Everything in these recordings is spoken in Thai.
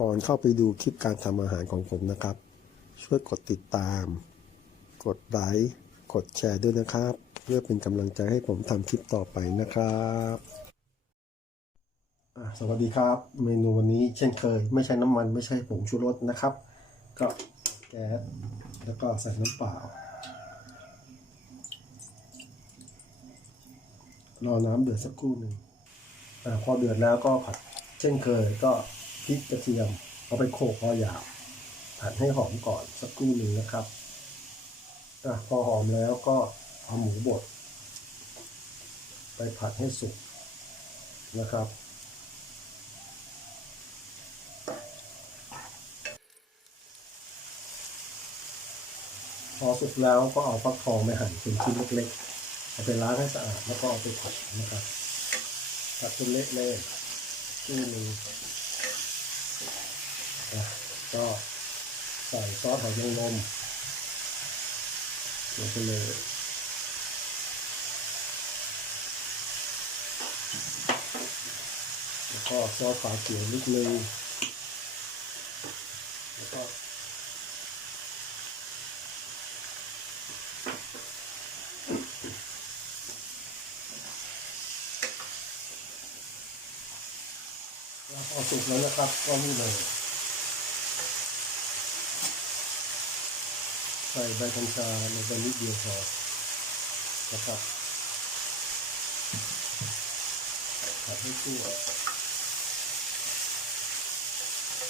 ก่อนเข้าไปดูคลิปการทำอาหารของผมนะครับ ช่วยกดติดตาม กดไลค์กดแชร์ด้วยนะครับ เพื่อเป็นกำลังใจให้ผมทำคลิปต่อไปนะครับสวัสดีครับ เมนูวันนี้เช่นเคย ไม่ใช่น้ำมันไม่ใช่ผงชูรสนะครับ ก็แก๊สแล้วก็ใส่น้ำเปล่ารอน้ำเดือดสักครู่หนึ่งอพอเดือดแล้วก็ผัดเช่นเคยก็ พริกกระเทียมเอาไปโขลกพอหยาบผัดให้หอมก่อนสักครู่หนึ่งนะครับอพอหอมแล้วก็เอาหมูบด ไปผัดให้สุกนะครับพอสุกแล้วก็เอาฟักทองไปหั่นเป็นชิ้นเล็กๆ เอาไปล้างให้สะอาดแล้วก็เอาไปผัดนะครับผัดจนเละเลยคู่หนึ่ง ก็ใส่ซอสหอยนางรมลงไปเลยแล้วก็ซอสฝาเขียวนิดนึงแล้วก็พอสุกแล้วนะครับก็นี่เลย ใส่ใบกัญชาลงไปนิดเดียวพอนะครับผัดให้ทั่ว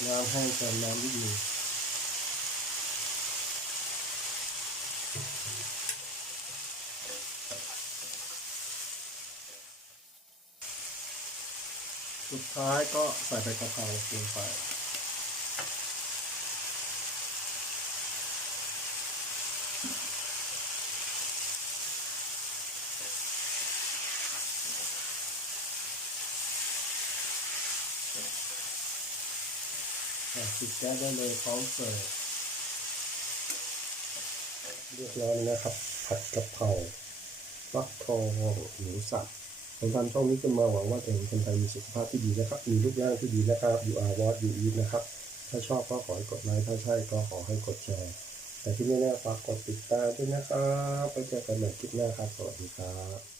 น้ำแห้งเติมน้ำนิดนึงสุดท้ายก็ใส่ใบกะเพราลงไป อะปิดแก๊สได้เลยพร้อมเสิร์ฟเรียบร้อยนะครับ ผัดกะเพราฟักทองหมูสับผมทำช่องนี้ขึ้นมาหวังว่าจะเห็นคนไทยมีสุขภาพที่ดีนะครับ มีลูกย่างที่ดีนะครับอยู่อาวอดอยู่อีทนะครับ ถ้าชอบก็ขอให้กดไลค์ถ้าใช่ก็ขอให้กดแชร์ แต่ที่แน่ๆฝากกดติดตามด้วยนะครับไปเจอกันใหม่คลิปหน้าครับ สวัสดีครับ